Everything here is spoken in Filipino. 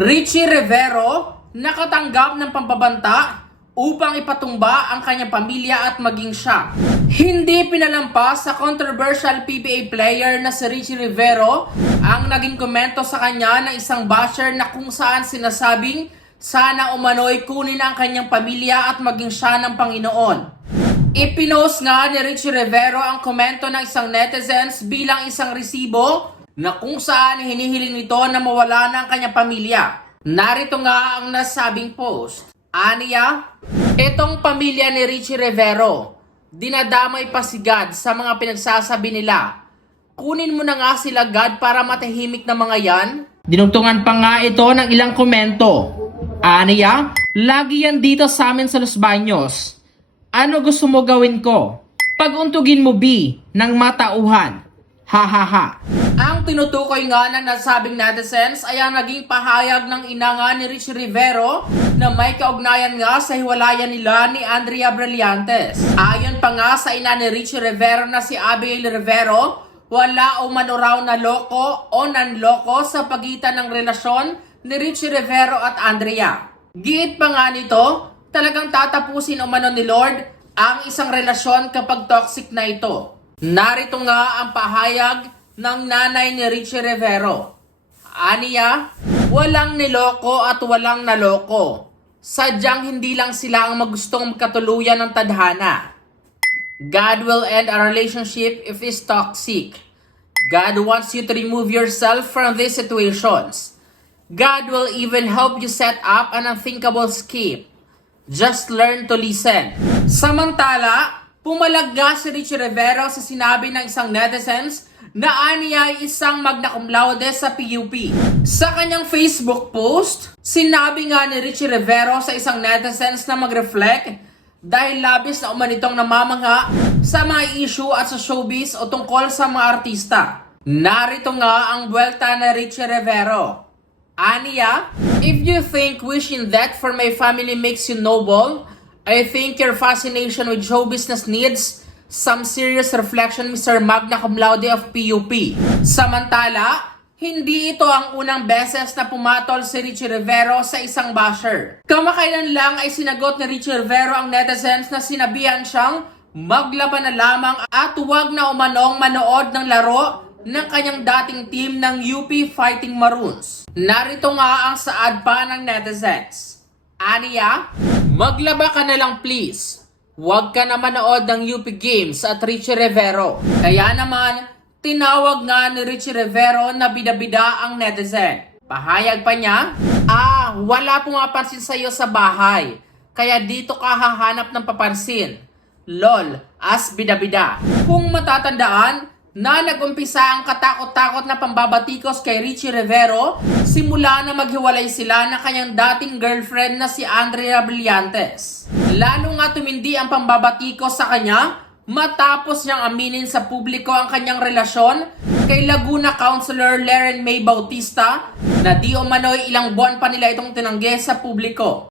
Richie Rivero nakatanggap ng pambabanta upang ipatumba ang kanyang pamilya at maging siya. Hindi pinalampas sa controversial PBA player na si Richie Rivero ang naging komento sa kanya ng isang basher na kung saan sinasabing sana umano'y kunin ang kanyang pamilya at maging siya ng Panginoon. Ipinost nga ni Richie Rivero ang komento ng isang netizens bilang isang resibo na kung saan hinihiling nito na mawala ang kanyang pamilya. Narito nga ang nasabing post. Aniya, itong pamilya ni Richie Rivero, dinadamay pa si God sa mga pinagsasabi nila. Kunin mo na nga sila God para matahimik na mga yan. Dinugtungan pa nga ito ng ilang komento. Aniya, lagi yan dito sa amin sa Los Baños. Ano gusto mo gawin ko? Paguntugin mo B ng matauhan. Ha ha ha. Ang tinutukoy nga ng nasabing netizens ay ang naging pahayag ng ina nga ni Rich Rivero na may kaugnayan nga sa hiwalayan nila ni Andrea Brillantes. Ayon pa nga sa ina ni Rich Rivero na si Abigail Rivero, wala o raw na loko o nanloko sa pagitan ng relasyon ni Richie Rivero at Andrea. Giit pa nga nito, talagang tatapusin umano ni Lord ang isang relasyon kapag toxic na ito. Narito nga ang pahayag ng nanay ni Richie Rivero. Aniya, walang niloko at walang naloko. Sadyang hindi lang sila ang magustong magkatuluyan ng tadhana. God will end a relationship if it's toxic. God wants you to remove yourself from these situations. God will even help you set up an unthinkable scheme. Just learn to listen. Samantala, pumalagga si Richie Rivero sa sinabi ng isang netizens na aniya ay isang magna cum laude sa PUP. Sa kanyang Facebook post, sinabi nga ni Richie Rivero sa isang netizens na mag-reflect dahil labis na umanitong namamangha sa mga issue at sa showbiz o tungkol sa mga artista. Narito nga ang buwelta na Richie Rivero. Aniya, if you think wishing that for my family makes you noble, I think your fascination with show business needs some serious reflection, Mr. Magna Cum Laude of PUP. Samantala, hindi ito ang unang beses na pumatol si Richie Rivero sa isang basher. Kamakailan lang ay sinagot ni Richie Rivero ang netizens na sinabihan siyang maglaban na lamang at huwag na umanong manood ng laro ng kanyang dating team ng UP Fighting Maroons. Narito nga ang saad pa ng netizens. Aniya, maglaba ka na lang please. Huwag ka na manood ng UP Games at Richie Rivero. Kaya naman, tinawag nga ni Richie Rivero na bidabida ang netizen. Pahayag pa niya, Ah, wala pumapansin sa'yo sa bahay. Kaya dito ka hahanap ng papansin. LOL, as bidabida. Kung matatandaan, na nagumpisa ang katakot-takot na pambabatikos kay Richie Rivero simula na maghiwalay sila ng kanyang dating girlfriend na si Andrea Brillantes. Lalo nga tumindi ang pambabatikos sa kanya matapos niyang aminin sa publiko ang kanyang relasyon kay Laguna Councilor Leren May Bautista na di umano'y ilang buwan pa nila itong tinanggi sa publiko.